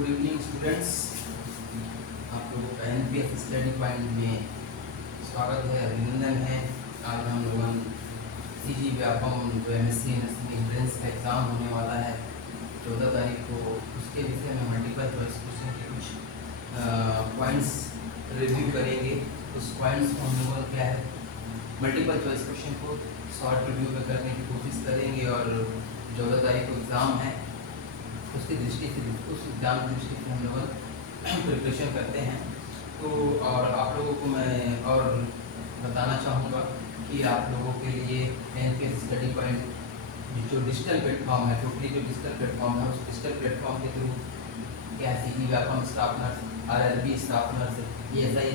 Good evening students, आप लोगों का एनपीएस स्टडी पॉइंट में स्वागत है, अभिनंदन है। आज हम लोग सीजी व्यापम जो एमएससी नर्सिंग एंट्रेंस का एग्ज़ाम होने वाला है 14 तारीख को, उसके विषय में मल्टीपल चॉइस क्वेश्चन के कुछ पॉइंट्स रिव्यू करेंगे। उस पॉइंट्स को हम लोग क्या है मल्टीपल चॉइस क्वेश्चन को शॉर्ट रिव्यू में करने की कोशिश करेंगे और 14 तारीख को एग्ज़ाम है, उसकी दृष्टि से उस एग्ज़ाम की दृष्टि से हम लोग प्रिपरेशन करते हैं। तो और आप लोगों को मैं और बताना चाहूँगा कि आप लोगों के लिए एनपीएस स्टडी पॉइंट जो डिजिटल प्लेटफॉर्म है, टोटली जो डिजिटल प्लेटफॉर्म है, उस डिजिटल प्लेटफॉर्म के थ्रू क्या CG Vyapam staff nurse, RRB staff nurse, ASI,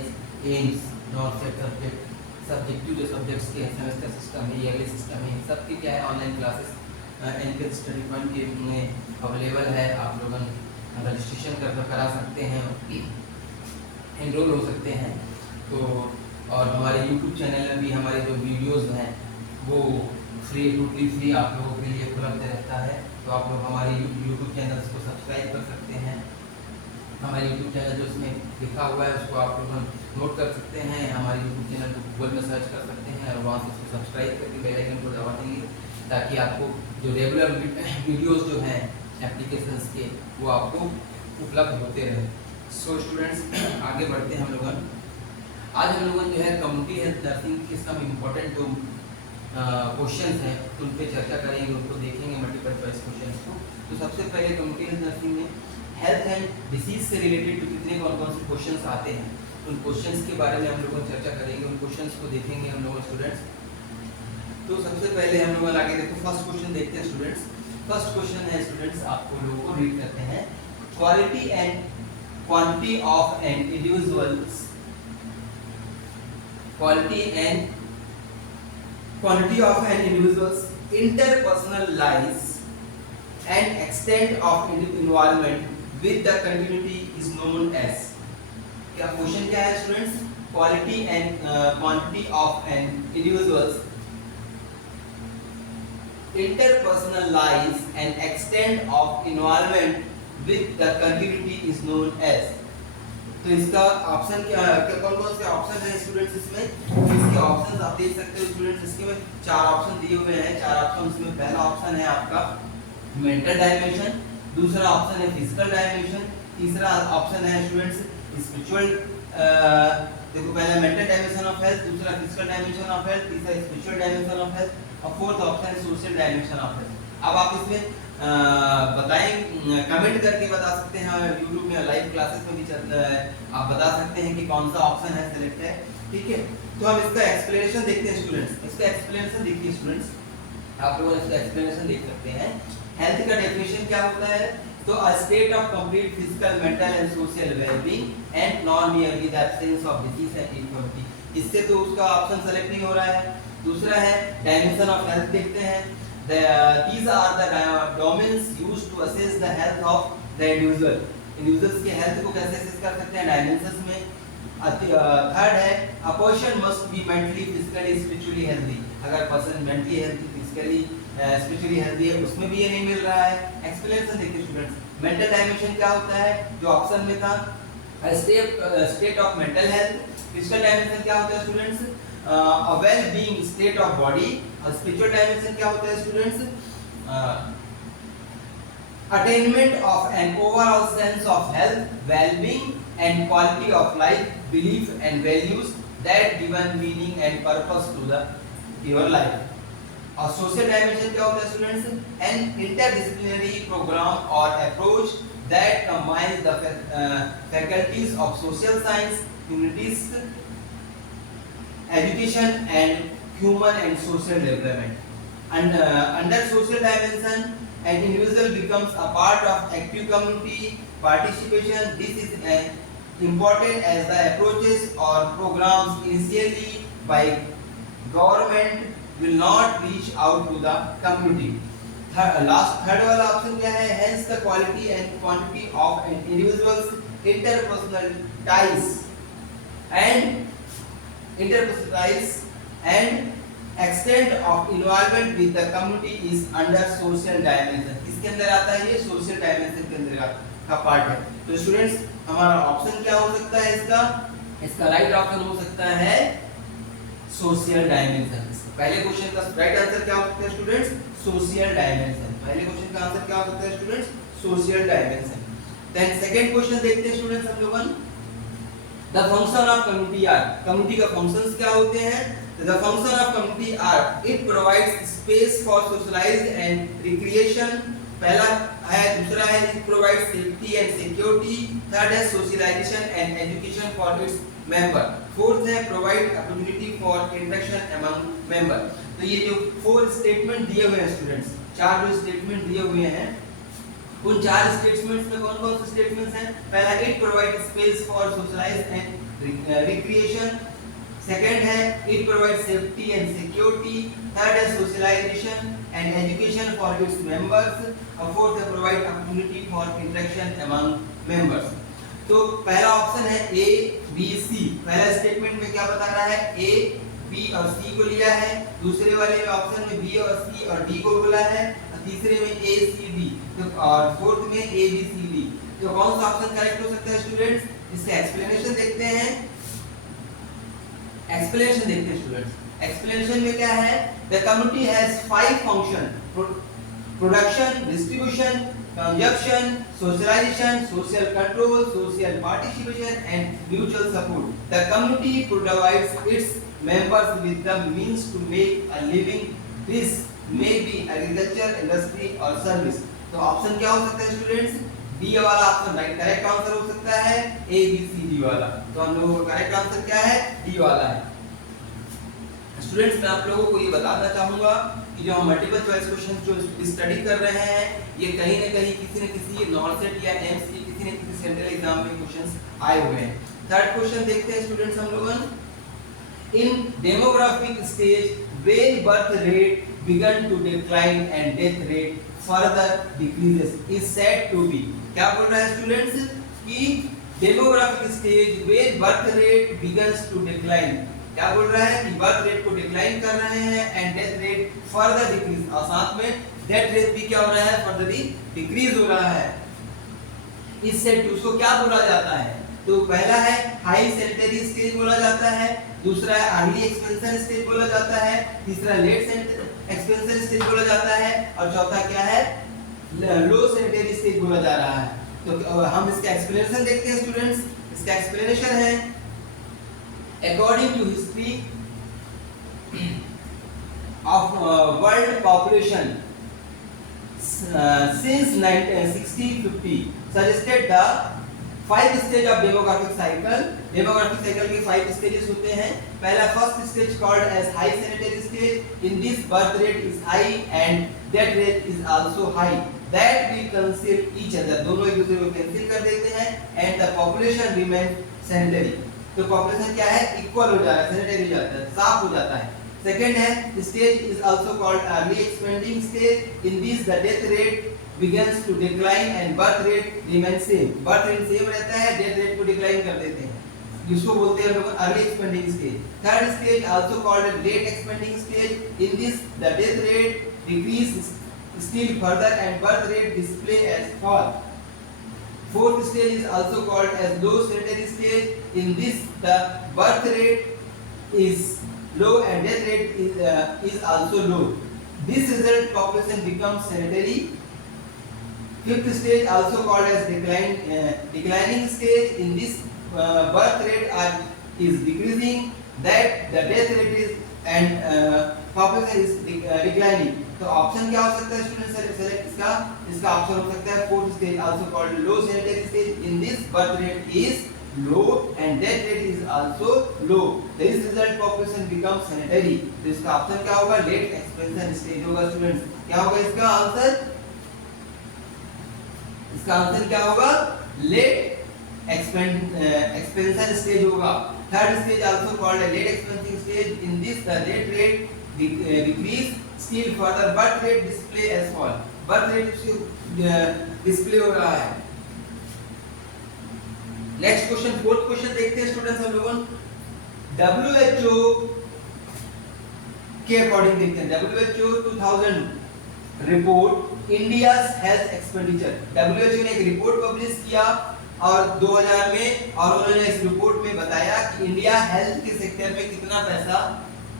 AIIMS, non set subjective जो सब्जेक्ट्स के सेमेस्टर सिस्टम है, ईयरली सिस्टम है, सबकी क्या है online classes NPS study point के में अवेलेबल है। आप लोग रजिस्ट्रेशन करा सकते हैं, एनरोल हो सकते हैं। तो और हमारे यूट्यूब चैनल में भी हमारे जो वीडियोज़ हैं वो टोटली फ्री आप लोगों के लिए उपलब्ध रहता है। तो आप लोग हमारे यूट्यूब चैनल को सब्सक्राइब कर सकते हैं। हमारे यूट्यूब चैनल जो उसमें लिखा हुआ है उसको आप लोग नोट कर सकते हैं। हमारे यूट्यूब चैनल को गूगल में सर्च कर सकते हैं और वहाँ से उसको सब्सक्राइब करके बेल आइकन को दबा देंगे ताकि आपको जो रेगुलर वीडियोस जो हैं एप्लीकेशंस के वो आपको उपलब्ध होते रहे। सो स्टूडेंट्स आगे बढ़ते हैं हम लोग। आज हम लोग जो है कम्युनिटी हेल्थ नर्सिंग के सम इम्पोर्टेंट जो क्वेश्चंस हैं उन पर चर्चा करेंगे, उनको देखेंगे मल्टीपल चॉइस क्वेश्चंस को। तो सबसे पहले कम्युनिटी हेल्थ नर्सिंग में हेल्थ एंड डिसीज से रिलेटेड तो कितने कौन कौन से क्वेश्चंस आते हैं, उन क्वेश्चंस के बारे में हम लोग चर्चा करेंगे, उन क्वेश्चंस को देखेंगे हम लोग स्टूडेंट्स। तो सबसे पहले हम लोग आगे देखो फर्स्ट क्वेश्चन देखते हैं स्टूडेंट्स। फर्स्ट क्वेश्चन है स्टूडेंट्स, आपको लोगों को रीड करते हैं। Quality and quantity of an individuals, quality and quantity of an individuals interpersonal life and extent of involvement with the continuity is known as. क्या question क्या है students? Quality and quantity of an individuals interpersonal life and extent of involvement with the continuity is known as। तो इसका option क्या कौन कौन से option है स्टूडेंट्स इसमें? इसके ऑप्शंस आप देख सकते हो स्टूडेंट्स, इसके में 4 ऑप्शन दिए हुए हैं। 4 ऑप्शन इसमें पहला ऑप्शन है आपका मेंटल डायमेंशन, दूसरा ऑप्शन है फिजिकल डायमेंशन, तीसरा ऑप्शन है स्टूडेंट्स स्पिरिचुअल। देखो पहला मेंटल डायमेंशन ऑफ हेल्थ, दूसरा फिजिकल डायमेंशन ऑफ हेल्थ, तीसरा स्पिरिचुअल डायमेंशन ऑफ हेल्थ और फोर्थ ऑप्शन है सोशल डायमेंशन ऑफ हेल्थ। अब आप इसमें बताएं, कमेंट करके बता सकते हैं, यूट्यूब में लाइव क्लासेस में भी आप बता सकते हैं कि कौन सा ऑप्शन है सिलेक्ट है, ठीक है। तो हम इसका एक्सप्लेनेशन देखते हैं स्टूडेंट्स। इसका एक्सप्लेनेशन देखिए स्टूडेंट्स, आप लोग इसका एक्सप्लेनेशन देख सकते हैं। हेल्थ का डेफिनेशन क्या होता है? तो a state of complete physical, mental and social wellbeing and non merely the absence of disease and infirmity. इससे तो उसका ऑप्शन सेलेक्ट नहीं हो रहा है। दूसरा है डायमेंशन ऑफ हेल्थ देखते हैं। These are the domains used to assess the health of the individual। Individuals के हेल्थ को कैसे असेस कर सकते हैं डायमेंशंस में। थर्ड है a person must be mentally, physically, spiritually healthy। अगर person mentally healthy, physically spiritually healthy है उसमें भी ये नहीं मिल रहा है। एक्सप्लेनेशन देखिए स्टूडेंट्स। मेंटल डायमेंशन क्या होता है जो ऑप्शन में था? State of mental health. Physical dimension क्या होता है students? a well-being state of body। और spiritual dimension क्या होता है students? attainment of an overall sense of health, well-being and quality of life, belief and values that given meaning and purpose to the your life। और social dimension क्या होता है students? an interdisciplinary program or approach that combines the faculties of social science, humanities, education and human and social development। And under social dimension, an individual becomes a part of active community participation। This is important as the approaches or programs initially by government will not reach out to the community। Third वाला option क्या है? Hence the quality and quantity of an individual's interpersonal ties and extent of involvement with the community is under social dimension। किसके अंदर आता है ये? Social dimension के अंदर का पार्ट है। तो स्टूडेंट्स हमारा ऑप्शन क्या हो सकता है इसका राइट ऑप्शन हो सकता है सोशल डायमेंशन। पहले क्वेश्चन का राइट आंसर क्या हो सकता है स्टूडेंट्स? Social dimension. पहले क्वेश्चन का आंसर क्या हो सकता है students? Social dimension. Then second question देखते हैं स्टूडेंट्स हम लोगन। The function of community are, community का फंक्शंस क्या होते हैं? The function of community are it provides space for socialise and recreation. पहला है, दूसरा है it provides safety and security, third है socialisation and education for its member, fourth है provide opportunity for interaction among member. तो ये जो four statement दिए हुए हैं स्टूडेंट्स, चार जो स्टेटमेंट दिए हुए हैं, उन चार स्टेटमेंट्स में कौन कौन से स्टेटमेंट्स हैं? पहला it provide space for socialise and recreation, second है it provide safety and security, third है socialisation and education for its members, और फोर्थ है provide opportunity for interaction among members. तो पहला ऑप्शन है ए बी सी। पहला statement में क्या बता रहा है? ए बी और सी को लिया है, दूसरे वाले में ऑप्शन में बी और सी और डी को बोला है, तीसरे में ए सी डी, तो और फोर्थ में ए बी सी डी। तो कौन सा ऑप्शन करेक्ट हो सकता है स्टूडेंट्स? इसका एक्सप्लेनेशन देखते हैं। एक्सप्लेनेशन देखते हैं स्टूडेंट्स। एक्सप्लेनेशन में क्या है? The community has 5 function: production, distribution, consumption, socialisation, social control, social participation and mutual support. The community provides its members with the means to make a living. This may be agriculture, industry or service. तो option क्या हो सकता है students? D वाला option right correct answer हो सकता है, A B C D वाला। तो हम लोगों का करेक्ट आंसर क्या है? डी वाला है। स्टूडेंट्स मैं आप लोगों को ये बताना चाहूंगा कि जो हम मल्टीपल चॉइस क्वेश्चन जो स्टडी कर रहे हैं, ये कहीं ना कहीं किसी न किसी नॉर्सेट या एम्स की किसी न किसी सेंट्रल एग्जाम में क्वेश्चंस आए हुए हैं। थर्ड क्वेश्चन देखते हैं स्टूडेंट्स हम लोगन। In demographic stage, when birth rate began to decline and death rate further decreases, is said to be। क्या बोल रहा है स्टूडेंट्स? कि demographic stage when birth rate begins to decline, क्या बोल रहा है? कि birth rate को decline कर रहे हैं and death rate further decrease, और साथ में death rate भी क्या हो रहा है? further decrease हो रहा है। इस सेट उसको क्या बोला जाता है? तो पहला है हाई सैनिटरी स्टेज बोला जाता है, दूसरा है अर्ली एक्सपेंशन स्टेज बोला जाता है, तीसरा लेट एक्सपेंशन स्टेज बोला जाता है, और चौथा क्या है? लो सैनिटरी स्टेज बोला जा रहा है। तो हम इसका एक्सप्लेनेशन देखते हैं स्टूडेंट्स। इसका एक्सप्लेनेशन है according to history of world population since 1650 suggested the 5 stage of demographic cycle. Demographic cycle के 5 स्टेजेस होते हैं। पहला first stage called as high sanitary stage. In this birth rate is high and death rate is also high, that will cancel each other, दोनों एक दूसरे को cancel कर देते हैं, and the population remain sanitary. तो पॉपुलेशन क्या है? इक्वल हो जा रहा है, सैनिटरी हो जाता है, साफ हो जाता है। सेकंड है stage is also called early expanding stage. In this the death rate begins to decline and birth rate remains same, birth rate same रहता है, death rate को decline कर देते हैं, जिसको बोलते हैं लोग early expanding stage. Third stage also called as late expanding stage. In this the death rate decrease still further and birth rate display as fall. Fourth stage is also called as low sanitary stage. In this the birth rate is low and death rate is also low. This result population becomes sanitary. Fifth stage also called as declining stage. In this birth rate is decreasing, that the death rate is and population is declining. तो option क्या हो सकता है student? Select इसका option हो सकता है fourth stage also called low sanitary stage. In this birth rate is low and death rate is also low. This result population becomes sanitary. तो इसका ऑप्शन क्या होगा? लेट एक्सपेंशन स्टेज होगा students. क्या होगा इसका आंसर? इसका आंसर क्या होगा? लेट एक्सपेंशन स्टेज होगा। Third stage also called a late expanding stage. In this the death rate decrease still further, birth rate display as fall, birth rate display हो रहा है। नेक्स्ट क्वेश्चन, फोर्थ क्वेश्चन देखते हैं students हम लोगों। WHO के according देखते हैं। WHO 2000 report India's health expenditure. WHO ने एक रिपोर्ट पब्लिश किया और 2000 में, और उन्होंने इस रिपोर्ट में बताया कि इंडिया हेल्थ के सेक्टर में कितना पैसा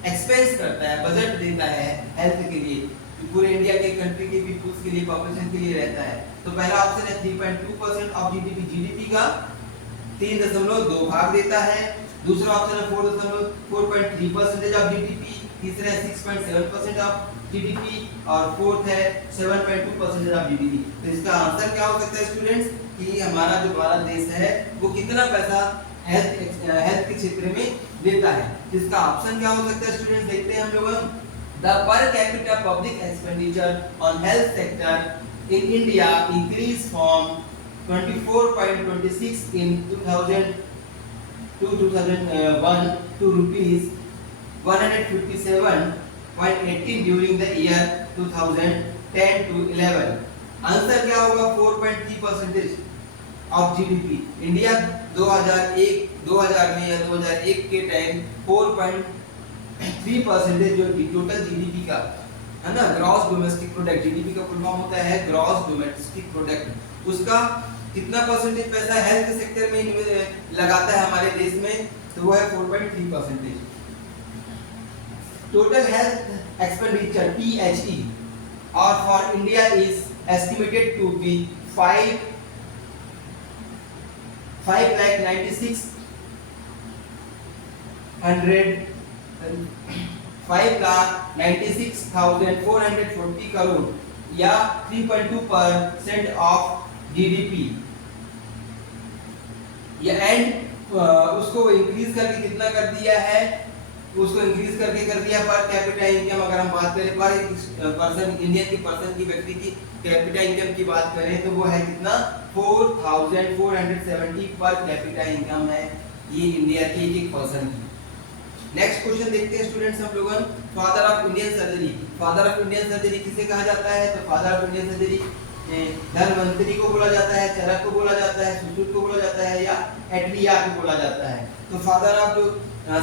एक्सपेंस करता है, बजट देता है हेल्थ के लिए, पूरे इंडिया के कंट्री के पीपल्स के लिए, पॉपुलेशन के लिए रहता है। तो पहला ऑप्शन है 3.2% ऑफ जीडीपी, जीडीपी का 3.2 भाग देता है। दूसरा ऑप्शन है 4.3% ऑफ जीडीपी, तीसरा है 6.7% ऑफ जीडीपी और फोर्थ है 7.2% ऑफ जीडीपी। तो इसका आंसर क्या हो सकता है स्टूडेंट्स कि हमारा जो भारत देश है वो कितना पैसा हेल्थ के क्षेत्र में देता है। इसका ऑप्शन क्या हो सकता है स्टूडेंट्स, देखते हैं हम लोग। The per capita public expenditure on health sector in India increased from 24.26 in 2000 to 2001 to rupees 157.18 during the year 2010 to 11। Answer क्या होगा 4.3% ऑफ जीडीपी। इंडिया 2000 में या 2001 के टाइम 4.3% जो टोटल जीडीपी का है ना, ग्रॉस डोमेस्टिक प्रोडक्ट, जीडीपी का फुल फॉर्म होता है ग्रॉस डोमेस्टिक प्रोडक्ट, उसका कितना परसेंटेज पैसा हेल्थ सेक्टर में लगाता है हमारे देश में, तो वो है 4.3%। टोटल हेल्थ एक्सपेंडिचर THE और for India is estimated to be 5,96,440 crore या 3.2% ऑफ जीडीपी। या एंड उसको इंक्रीज करके कितना कर दिया है, उसको इंक्रीज करके कर दिया पर कैपिटा इनकम। अगर हम बात करें पर पर्सन, इंडियन की पर्सन की, व्यक्ति की कैपिटा इनकम की बात करें तो वो है कितना 4,470 पर कैपिटा इनकम है ये इंडिया की एक पर्सन की। नेक्स्ट क्वेश्चन देखते हैं स्टूडेंट्स हम लोग। Father of Indian surgery, father of Indian surgery किसे कहा जाता है, तो father of Indian surgery Dhanvantari को बोला जाता है, चरक को बोला जाता है, सुश्रुत को बोला जाता है या एट्रिया को बोला जाता है। तो फादर ऑफ जो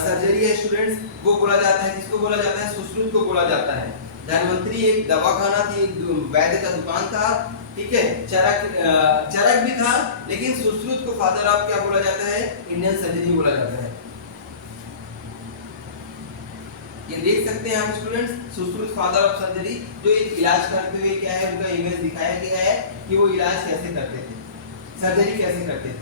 सर्जरी है स्टूडेंट्स वो बोला जाता है, किसको बोला जाता है, सुश्रुत को बोला जाता है। धनवंतरी एक दवाखाना थी, एक वैद्य का दुकान था, ठीक है। चरक भी था, लेकिन सुश्रुत को फादर ऑफ क्या बोला जाता है, इंडियन सर्जरी बोला जाता है। ये देख सकते हैं आप students, Sushruta father of surgery, जो एक इलाज करते हुए क्या है उनका इमेज दिखाया गया है कि वो इलाज कैसे करते थे, सर्जरी कैसे करते थे।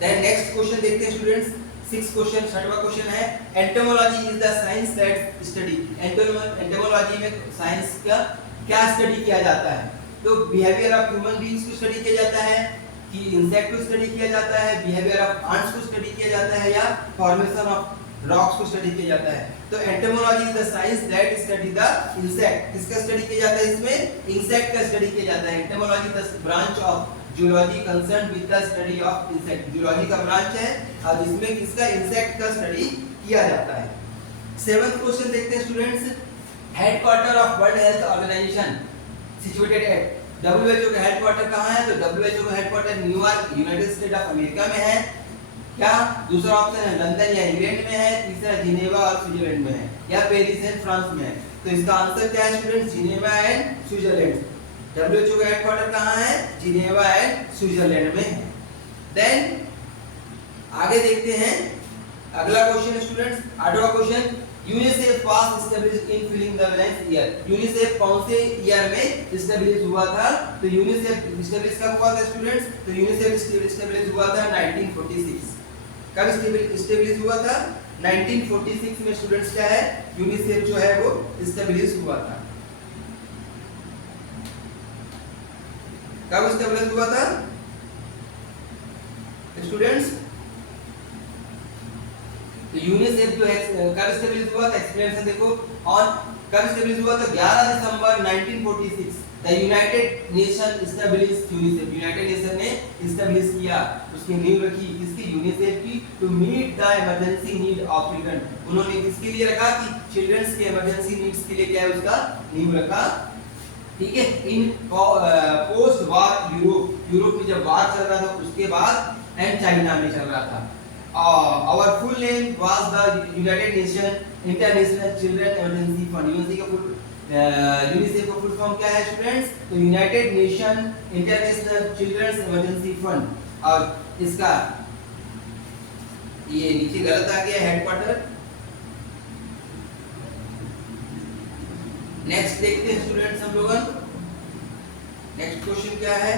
देन नेक्स्ट क्वेश्चन देखते हैं स्टूडेंट्स, 6th क्वेश्चन, 6वां क्वेश्चन है entomology is the science that study. Entomology में साइंस का क्या स्टडी किया जाता है, तो बिहेवियर ऑफ ह्यूमन बीइंग्स को स्टडी किया जाता है कि इंसेक्ट को स्टडी किया जाता है, बिहेवियर ऑफ प्लांट्स को स्टडी किया जाता है या फॉर्मेशन ऑफ रॉक्स को स्टडी किया जाता है। तो entomology is the science that study the insect. किसका स्टडी किया जाता है, इसमें इंसेक्ट का स्टडी किया जाता है। Entomology the branch of zoology concern with the study of insect, zoology का ब्रांच है और इसमें किसका, इंसेक्ट का स्टडी किया जाता है। 7th क्वेश्चन देखते हैं students, headquarter of World Health Organisation situated at. WHO का हेडक्वार्टर कहां है, तो WHO का headquarter New York United State of America में है क्या। दूसरा ऑप्शन है लंदन या इंग्लैंड में है, तीसरा जिनेवा और स्विट्जरलैंड में है या पेरिस एंड फ्रांस में है। तो इसका आंसर क्या है students, Geneva and Switzerland. WHO का हेडक्वार्टर कहां है, जिनेवा एंड स्विट्जरलैंड में है। देन आगे देखते हैं अगला क्वेश्चन है स्टूडेंट्स, 8वां question, UNICEF was established in filling the blanks year. UNICEF कौन से ईयर में एस्टैब्लिश हुआ था, तो यूनिसेफ एस्टैब्लिश कब हुआ था स्टूडेंट्स, तो यूनिसेफ एस्टैब्लिश हुआ था 1946। कब एस्टैब्लिश हुआ था, 1946 में स्टूडेंट्स क्या है, यूनिसेफ जो है वो एस्टैब्लिश हुआ था। कब एस्टैब्लिश हुआ था स्टूडेंट्स, तो यूनिसेफ जो है कब एस्टैब्लिश हुआ था, एक्सप्लेनेशन देखो। और कब एस्टैब्लिश हुआ था, 11 दिसंबर 1946 the United Nation established UNICEF. United Nation ने एस्टैब्लिश किया, उसकी नींव रखी किसकी, यूनिसेफ की, to meet the emergency need of children. उन्होंने किसके लिए रखा कि चिल्ड्रंस के इमरजेंसी नीड्स के लिए क्या है उसका नींव रखा, ठीक है। इन पोस्ट वार यूरोप में जब वार चल रहा था उसके बाद एंड चाइना में चल रहा था। Our full name was the United Nations International Children Emergency Fund। UNC का फुल यूनिसेफ का फुल फॉर्म क्या है स्टूडेंट्स? तो United Nation International Children's Emergency Fund, और इसका ये नीचे गलत आ गया हेडक्वार्टर। नेक्स्ट देखते हैं स्टूडेंट्स हम लोग, नेक्स्ट क्वेश्चन क्या है?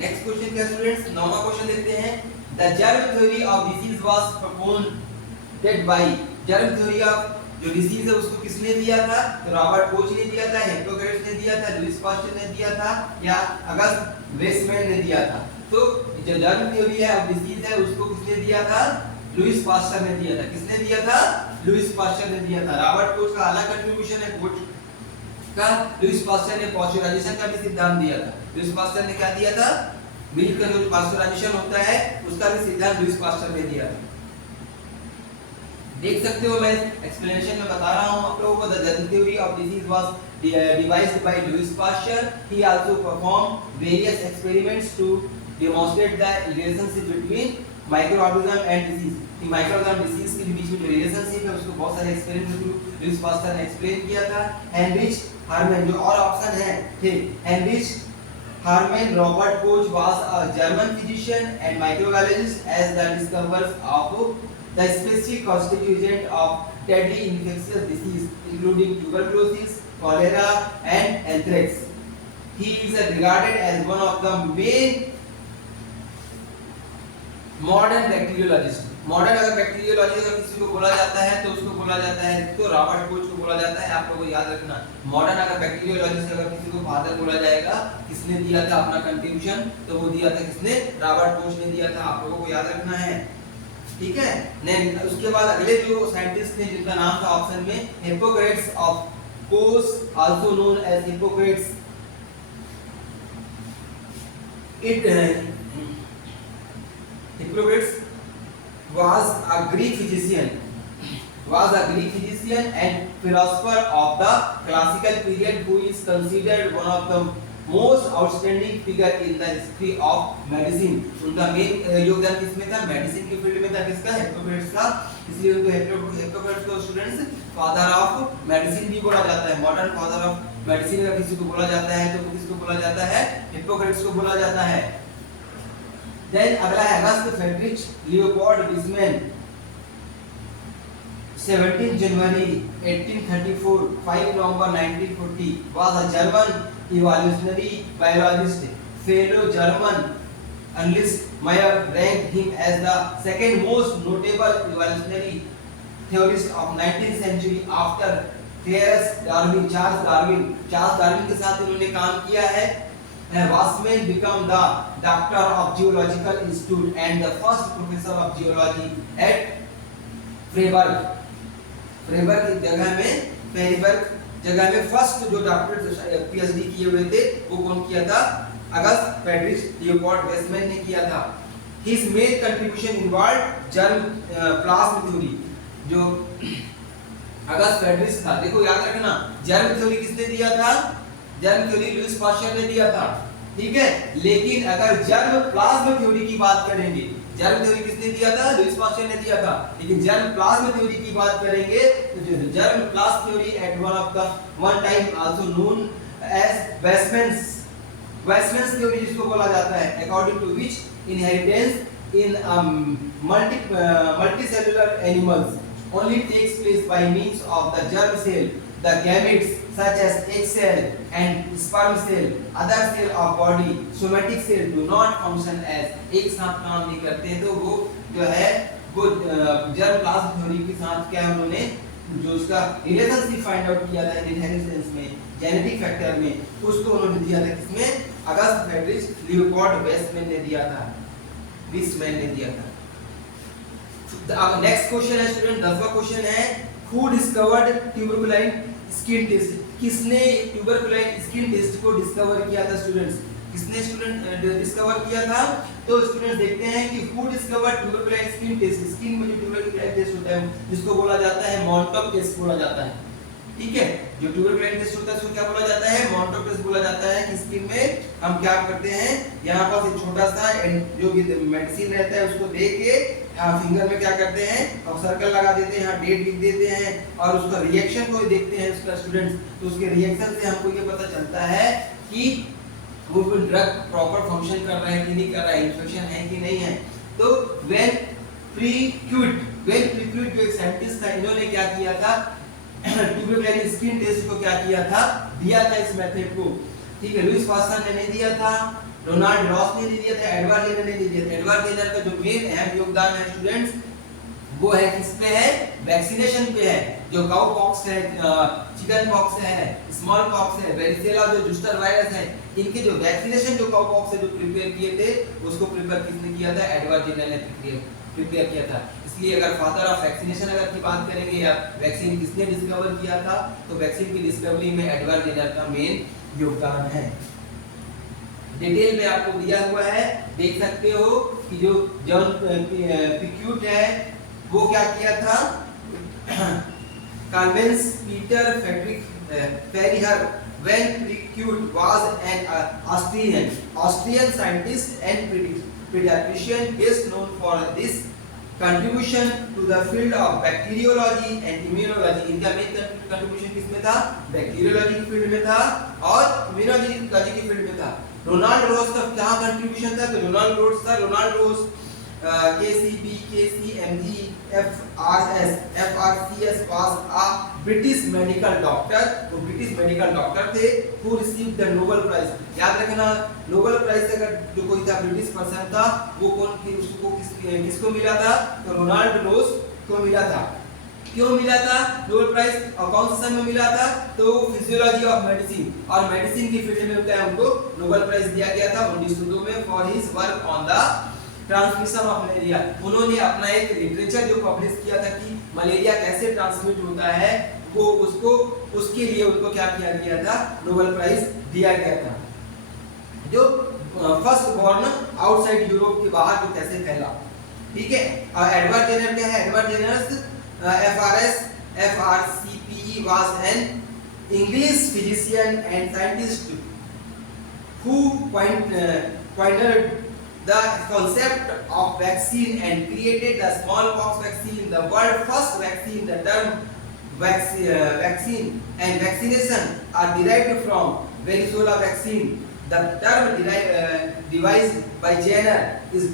नेक्स्ट क्वेश्चन क्या स्टूडेंट्स? नौवां क्वेश्चन देखते हैं। The germ theory of disease was proposed by, germ theory of जो डिसीज है उसको किसने दिया था? तो रॉबर्ट कोच ने दिया था, हिप्पोक्रेट्स ने दिया था, लुईस पास्चर ने दिया था, या अगस्त वेस्टमैन ने दिया था? तो जो जर्म थ्योरी है ऑफ डिसीज है उसको किसने दिया था? लुईस पास्चर ने दिया था। किसने दिया था? लुईस पास्चर ने दिया था। रॉबर्ट कोच का अलग कंट्रीब्यूशन है, कोच का। लुईस पास्चर ने पास्चराइजेशन का भी सिद्धांत दिया था। लुईस पास्चर ने क्या दिया था? मिल्क का जो पास्चराइजेशन होता है उसका भी सिद्धांत लुईस पास्चर ने दिया था। देख सकते हो मैं एक्सप्लेनेशन में बता रहा हूं आप लोगों को। The germ theory of disease was devised by Louis Pasteur. He also performed various experiments to demonstrate the relationship between microorganism and disease. कि माइक्रोऑर्गेनिज्म डिसीज के बीच में जो रिलेशनशिप है उसको बहुत सारे एक्सपेरिमेंट थ्रू लुईस पास्टर ने एक्सप्लेन किया था। हेनरिच हार्मन, जो और ऑप्शन है थे, Heinrich Hermann Robert Koch was a German physician and microbiologist as the discoverers of the specific constituent of deadly infectious disease including tuberculosis, cholera and anthrax. He is regarded as one of the main modern bacteriologists. Modern अगर bacteriology अगर किसी को बोला जाता है तो उसको बोला जाता है, तो रॉबर्ट कोच को बोला जाता है। आप लोगों को याद रखना, मॉडर्न अगर बैक्टीरियोलॉजी से अगर किसी को फादर बोला जाएगा, किसने दिया था अपना कंट्रीब्यूशन? तो वो दिया था किसने? रॉबर्ट कोच ने दिया था। आप लोगों को याद रखना है, ठीक है। नहीं, उसके बाद अगले जो साइंटिस्ट थे जिनका नाम था ऑप्शन में, Hippocrates of Kos, also known as Hippocrates. Hippocrates was a Greek physician and philosopher of the classical period who is considered one of the most outstanding figure in the history of medicine. उनका main योगदान किसमें था? Medicine के field में था। किसका? Hippocrates का। इसलिए उनको हिप्पोक्रेट्स को स्टूडेंट्स फादर ऑफ मेडिसिन भी बोला जाता है। मॉडर्न फादर ऑफ मेडिसिन अगर किसी को बोला जाता है तो किसको बोला जाता है? हिप्पोक्रेट्स को बोला जाता है। देन अगला है अगस्त फ्रेडरिच लियोपोल्ड विस्मैन, 17 जनवरी 1834, 5 नवंबर 1940, was a German evolutionary biologist. Fellow German analyst Mayer ranked him as the second most notable evolutionary theorist of 19th century after Charles Darwin के साथ इन्होंने काम किया है। Wasserman became the doctor of Geological Institute and the first professor of geology at Freiburg की जगह में first जो डॉक्टर पीएचडी किए हुए थे वो कौन किया था? अगस्त फ्रेडरिच लियोपोल्ड विस्मैन ने किया था। His main contribution involved germ plasm theory। जो अगस्त फ्रेडरिच था, देखो याद रखना, जर्म थ्योरी किसने दिया था? जर्म थ्योरी लुईस पास्चर ने दिया था, ठीक है। लेकिन अगर जर्म प्लाज्म थ्योरी की बात करेंगे, जर्म थ्योरी किसने दिया था? लुईस पास्चर ने दिया था। लेकिन जर्म प्लाज्म थ्योरी की बात करेंगे तो जो germ plasm theory at one time also known as Weismann's theory जिसको बोला जाता है, according to which inheritance in multicellular animals only takes place by means of the germ cell. The gametes such as egg cell and sperm cell, other cell of body, somatic cell do not function as एक साथ काम नहीं करते। तो वो जो है वो जर्म प्लाज्म थ्योरी के साथ क्या उन्होंने जो उसका रिलेशनशिप फाइंड आउट किया था इनहेरिटेंस में, जेनेटिक फैक्टर में, उसको उन्होंने दिया था किसमें? अगस्त फ्रेडरिच लियोपोल्ड विस्मैन ने दिया था। अब नेक्स्ट क्वेश्चन है स्टूडेंट, 10वां क्वेश्चन है, who discovered tuberculin skin test? किसने ट्यूबरकुलाइन स्किन टेस्ट को डिस्कवर किया था स्टूडेंट्स? किसने स्टूडेंट डिस्कवर किया था? तो स्टूडेंट्स देखते हैं कि who discovered tuberculin skin test. Skin में जो ट्यूबरकुलाइन टेस्ट होता है जिसको बोला जाता है मॉन्टक टेस्ट बोला जाता है। ठीक है। जो ट्यूबरकुलेन टेस्ट होता है उसको क्या बोला जाता है, मॉन्टोक टेस्ट बोला जाता है। कि स्किन में हम क्या करते हैं, यहाँ पर एक छोटा सा जो भी मेडिसिन रहता है उसको दे के फिंगर में क्या करते हैं और सर्कल लगा देते हैं, यहाँ डेट लिख देते हैं और उसका रिएक्शन को देखते हैं उसका स्टूडेंट्स। तो उसके रिएक्शन से हमको ये पता चलता है कि वो ड्रग प्रॉपर फंक्शन कर रहा है कि नहीं कर रहा है, इन्फेक्शन है कि नहीं है। तो व्हेन प्रीक्यूट जो एक साइंटिस्ट था, इन्होंने क्या किया था, ट्यूबरकुलेन स्किन टेस्ट को क्या किया था, दिया था इस मेथड को। ठीक है, लुइस पास्चर ने नहीं दिया था, रोनाल्ड रॉस ने नहीं दिया था, एडवर्ड जेनर ने नहीं दिया था। एडवर्ड जेनर का जो मेन अहम योगदान है स्टूडेंट्स, वो है किस पे है, वैक्सीनेशन पे है। जो काउ पॉक्स है, चिकन पॉक्स है, स्मॉल पॉक्स है, वेरिसेला जो जूस्टर वायरस है, इनके जो वैक्सीनेशन जो काउ पॉक्स से जो प्रिपेयर किए थे, उसको प्रिपेयर किसने किया था, एडवर्ड जेनर ने प्रिपेयर किया था। इसलिए अगर फादर ऑफ वैक्सीनेशन अगर की बात करेंगे या वैक्सीन किसने डिस्कवर किया था, तो वैक्सीन की डिस्कवरी में एडवर्ड जेनर का मेन योगदान है। डिटेल में आपको दिया हुआ है, देख सकते हो कि जो जॉन पिक्यूट है वो क्या किया था, Clemens Peter Friedrich Freiherr when Picut was an Austrian scientist and pediatrician best known for this contribution to the field of bacteriology and immunology। इनका मेन कंट्रीब्यूशन किसमें था, बैक्टीरियोलॉजी की फील्ड में था और इम्यूनोलॉजी की फील्ड में था। रोनाल्ड रोज का क्या कंट्रीब्यूशन था, तो Ronald Ross KCB, KCMG, FRCS was a British medical doctor। वो ब्रिटिश मेडिकल डॉक्टर थे who received the Nobel Prize। याद रखना, नोबेल प्राइज अगर जो कोई था ब्रिटिश पर्सन था, वो कौन थी, उसको किसको मिला था, तो रोनाल्ड रोज को मिला था। क्यों मिला था नोबेल प्राइज और कौन से सन में मिला था, तो फिजियोलॉजी ऑफ मेडिसिन और मेडिसिन की फील्ड में उनको नोबेल प्राइज दिया गया था 1902 में for his work on the transmission of malaria. उन्होंने अपना एक लिटरेचर जो पब्लिश किया था कि मलेरिया कैसे ट्रांसमिट होता है, वो उसके लिए उनको क्या किया गया था, नोबेल प्राइज दिया गया था। जो फर्स्ट बॉर्न आउटसाइड यूरोप के बाहर जो कैसे फैला। ठीक है, और एडवर्ड जेनर क्या है, Edward Jenner FRCPE was an English physician and scientist who pioneered the concept of vaccine and created the smallpox vaccine, the world first vaccine। The term vaccine and vaccination are derived from varicella vaccine। The term devised by Jenner is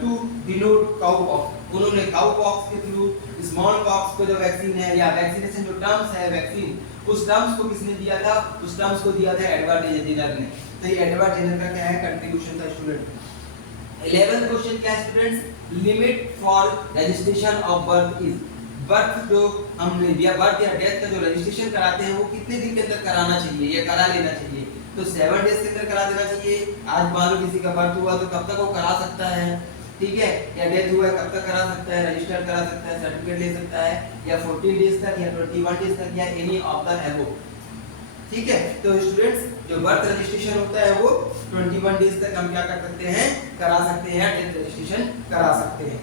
to denote cowpox। उन्होंने cowpox के through smallpox को जो vaccine है या vaccination जो terms है vaccine, उस terms को किसने दिया था, उस टर्म्स को दिया था एडवर्ड जेनर ने। तो ये एडवर्ड जेनर का क्या है, कंट्रीब्यूशन था स्टूडेंट। 11th क्वेश्चन क्या है students, limit for registration of birth is. Birth जो हमने या बर्थ या डेथ का जो रजिस्ट्रेशन कराते हैं वो कितने दिन के अंदर कराना चाहिए या करा लेना चाहिए, तो 7 डेज के अंदर करा देना चाहिए। आज मान लो किसी का बर्थ हुआ तो कब तक वो करा सकता है, ठीक है, या डेथ हुआ है कब तक करा सकता है, रजिस्टर करा सकता है, सर्टिफिकेट ले सकता है, या 14 डेज तक या 21 डेज तक या एनी ऑफ द अबव। ठीक है, तो स्टूडेंट्स जो बर्थ रजिस्ट्रेशन होता है वो 21 डेज तक हम क्या कर सकते हैं, करा सकते हैं, डेथ रजिस्ट्रेशन करा सकते हैं।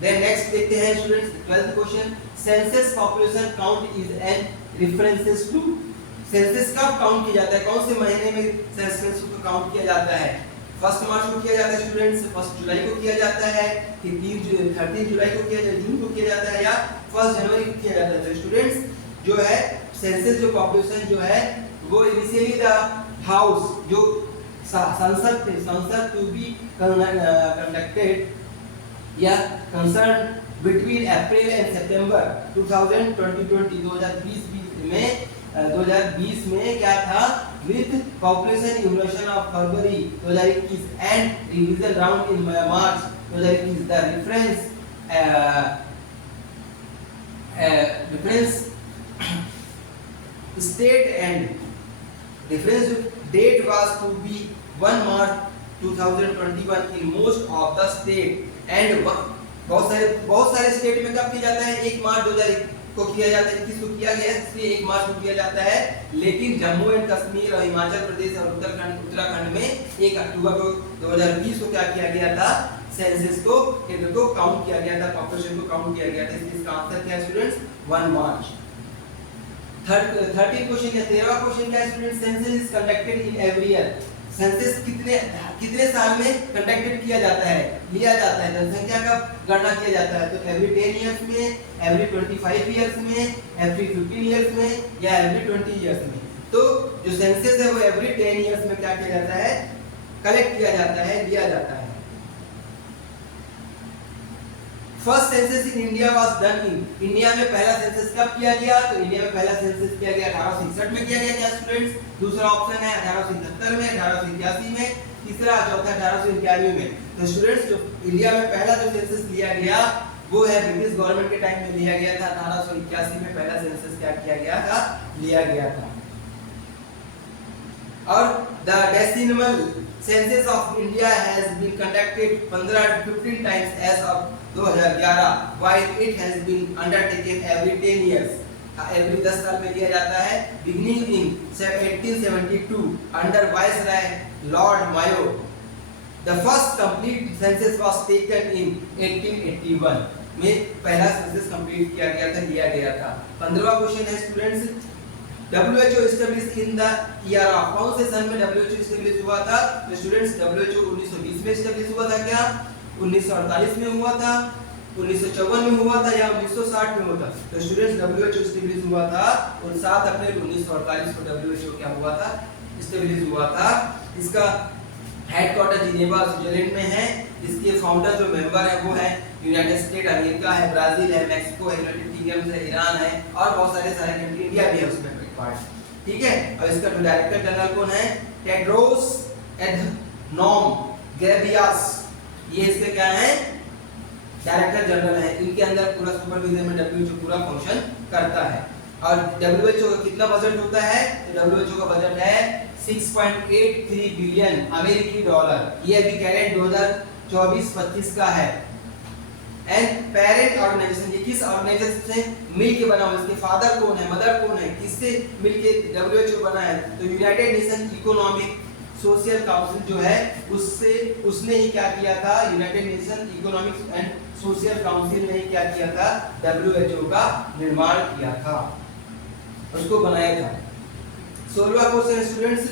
देन नेक्स्ट देखते हैं students 12th question, census population count is an references to. Census कब काउंट किया जाता है, कौन से महीने में सेंसस को काउंट किया जाता है, 1 मार्च को किया जाता है स्टूडेंट्स, 1 जुलाई को किया जाता है कि 13 जुलाई को किया जाता है, जून को किया जाता है या 1 जनवरी को किया जाता है। तो स्टूडेंट्स जो है सेंसस जो पॉपुलेशन जो है वो इनिशियली द हाउस जो संसद टू बी कंडक्टेड या कंसर्न बिटवीन अप्रैल एंड सितंबर 2020 में क्या था, with population evolution of February 2021 and revision round in March 2021। The difference state and difference date was to be 1 March 2021 in most of the state and बहुत सारे state में कब किया जाता है, 1 मार्च 2021 को किया जाता है, 21 को किया गया है, इसलिए 1 मार्च को किया जाता है। लेकिन जम्मू एंड कश्मीर और हिमाचल प्रदेश और उत्तराखंड में 1 अक्टूबर को 2020 को क्या किया गया था, सेंसस को काउंट किया गया था, पॉपुलेशन को काउंट किया गया था। इसलिए इसका आंसर क्या है स्टूडेंट्स, 1 मार्च। 13 क्वेश्चन या 13वां क्वेश्चन क्या है student, census is conducted in every year, census कितने साल में कंडक्टेड किया जाता है, लिया जाता है, जनसंख्या का गणना किया जाता है, तो एवरी 10 इयर्स में, एवरी 25 इयर्स में, एवरी 15 इयर्स में या एवरी 20 इयर्स में। तो जो सेंसस है वो एवरी 10 इयर्स में क्या किया जाता है, कलेक्ट किया जाता है, लिया जाता है। First census in India was done in, India में पहला सेंसस कब किया गया, तो इंडिया में पहला सेंसस किया गया 1861 में किया गया क्या स्टूडेंट्स, दूसरा ऑप्शन है 1877 में, 1881 में, तीसरा चौथा 1891 में। तो स्टूडेंट्स जो इंडिया में पहला जो सेंसस लिया गया वो है ब्रिटिश गवर्नमेंट के टाइम में लिया गया था, 1881 में पहला सेंसस क्या किया गया था, लिया गया था। और the decimal census of India has been conducted 15 times as of 2011 while it has been undertaken every 10 years, every 10 साल में लिया जाता है, beginning in 1872 under Viceroy Lord Mayo. The first complete census was taken in 1881 में पहला census complete किया गया था, लिया गया था। 15वां क्वेश्चन है students, WHO established in the year of, कौन से सन में WHO established हुआ था, तो स्टूडेंट्स WHO 1920 में established हुआ था क्या, 1948 में हुआ था, 1954 में हुआ था या 1960 में हुआ था, तो स्टूडेंट्स WHO established हुआ था 7 अप्रैल 1948 को WHO क्या हुआ था, established हुआ था। इसका हेडक्वार्टर जिनेवा स्विट्जरलैंड में है, इसके फाउंडर जो मेंबर है वो है यूनाइटेड स्टेट अमेरिका है, ब्राजील है, मैक्सिको है, यूनाइटेड किंगडम है, ईरान है और बहुत सारे कंट्री, इंडिया भी है उसमें पार्ट, ठीक है। और इसका जो डायरेक्टर जनरल कौन है, टेड्रोस एडनॉम गेब्रियस, ये इसके क्या है, डायरेक्टर जनरल है। इनके अंदर पूरा सुपरविजन में WHO पूरा फंक्शन करता है। और WHO का कितना बजट होता है, तो WHO का बजट है 6.83 बिलियन अमेरिकी डॉलर, ये अभी कैरेट 2024-25 का है। एंड पेरेंट ऑर्गेनाइजेशन, ये किस ऑर्गेनाइजेशन से मिलके बना हुआ, इसके फादर कौन है, मदर कौन है, किससे मिलके WHO बना है, तो United nation economic social council जो है उससे, उसने ही क्या किया था, United nation economic and social council ने ही क्या किया था, WHO का निर्माण किया था, उसको बनाया था। 16वां question students,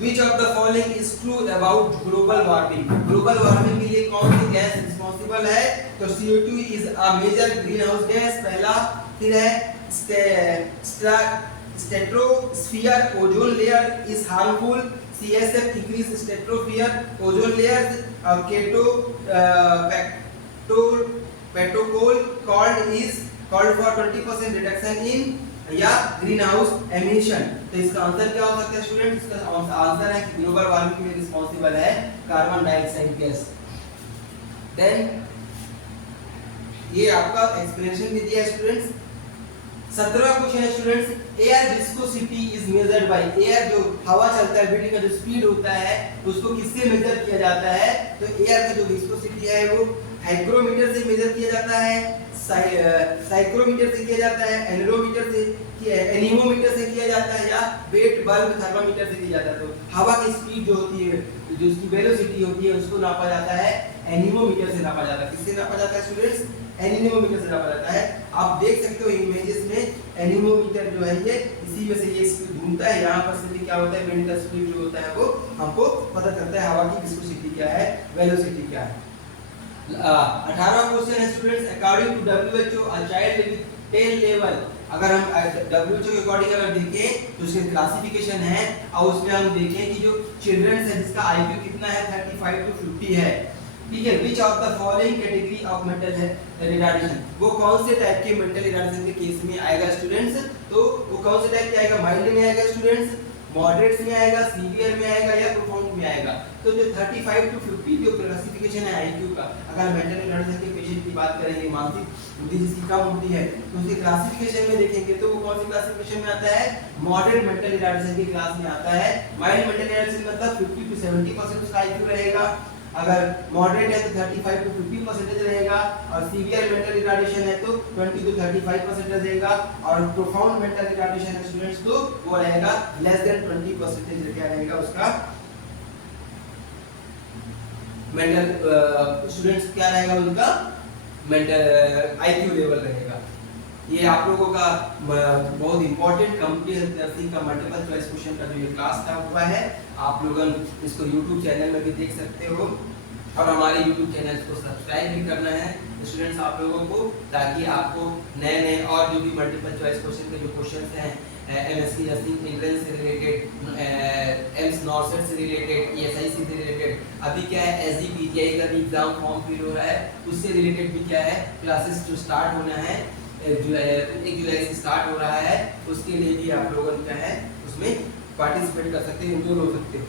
which of the following is true about global warming, global warming के लिए कौन सी गैस रिस्पांसिबल है, तो CO2 is a major greenhouse gas पहला, फिर है stratosphere ozone layer is harmful, CSF increase stratosphere ozone layers, protocol called for 20% reduction in या green house emission. तो इसका आंसर क्या हो सकता है स्टूडेंट, इसका आंसर है कि ग्लोबल वार्मिंग के लिए रिस्पांसिबल है कार्बन डाइऑक्साइड गैस। देन ये आपका एक्सप्लेनेशन भी दिया है स्टूडेंट्स। 17वां क्वेश्चन है students, air viscosity is measured by, air जो हवा चलता है बिल्डिंग का जो स्पीड होता है उसको किससे मेजर किया जाता है, तो एयर का जो विस्कोसिटी है वो हाइग्रोमीटर से मेजर किया जाता है, साइक्रोमीटर से किया जाता है, एनरोमीटर से, एनीमोमीटर से किया जाता है या वेट बल्ब थर्मामीटर से किया जाता है। तो हवा की स्पीड जो होती है, जो उसकी वेलोसिटी होती है उसको नापा जाता है एनीमोमीटर से नापा जाता है। किससे नापा जाता है स्टूडेंट्स, एनीमोमीटर से नापा जाता है। आप देख सकते हो इमेजेस में एनीमोमीटर जो है ये इसी में से ये स्पीड घूमता है, यहाँ पर से भी क्या होता है, विंड का स्पीड जो होता है वो हमको पता चलता है हवा की विस्कोसिटी क्या है, वेलोसिटी क्या है। 18वां क्वेश्चन है students, according to WHO a child with 10 level, अगर हम WHO के अकॉर्डिंग अगर देखें तो उसके क्लासिफिकेशन है और उसमें हम देखें कि जो चिल्ड्रंस है जिसका IQ कितना है 35 to 50 है, ठीक है। Which of the following category of mental retardation, वो कौन से टाइप के मेंटल रिटार्डेशन के केस में आएगा स्टूडेंट्स, तो वो कौन से टाइप के आएगा, माइल्ड में आएगा स्टूडेंट्स, मॉडरेट में आएगा, सीवियर में आएगा या प्रोफाउंड में आएगा। तो जो 35 to 50 जो क्लासिफिकेशन है IQ का, अगर मेंटल रिटार्डेशन के पेशेंट की बात करेंगे, मानसिक बुद्धि जिसकी कम होती है तो उसके क्लासिफिकेशन में देखेंगे तो वो कौन सी क्लासिफिकेशन में आता है, मॉडरेट मेंटल रिटार्डेशन की क्लास में आता है। माइल्ड मेंटल रिटार्डेशन मतलब 50 to 70% उसका IQ रहेगा, अगर मॉडरेट है तो 35 to 50% रहेगा, और सीवियर मेंटल रिटार्डेशन है तो 20 to 35% रहेगा, और प्रोफाउंड मेंटल रिटार्डेशन है स्टूडेंट्स तो वो रहेगा लेस देन 20% क्या रहेगा उसका मेंटल स्टूडेंट्स क्या रहेगा उनका मेंटल IQ लेवल रहेगा। ये आप लोगों का बहुत इंपॉर्टेंट कंप्यूटर नर्सिंग का मल्टीपल चॉइस क्वेश्चन का जो ये क्लास था हुआ है, आप लोग इसको यूट्यूब चैनल में भी देख सकते हो और हमारे यूट्यूब चैनल को सब्सक्राइब भी करना है स्टूडेंट्स आप लोगों को, ताकि आपको नए नए और जो भी मल्टीपल चॉइस क्वेश्चन के जो क्वेश्चन हैं एमएससी नर्सिंग एंट्रेंस से रिलेटेड, एम्स नॉर्सेट से रिलेटेड, ईएसआईसी से रिलेटेड, अभी क्या है एसजीपीजीआई का भी एग्जाम फॉर्म फिल हो रहा है, उससे रिलेटेड भी क्या है क्लासेस जो स्टार्ट होना है 1 जुलाई से स्टार्ट हो रहा है, उसके लिए भी आप लोगों क्या है उसमें पार्टिसिपेट कर सकते हैं, इनरोल हो सकते हो।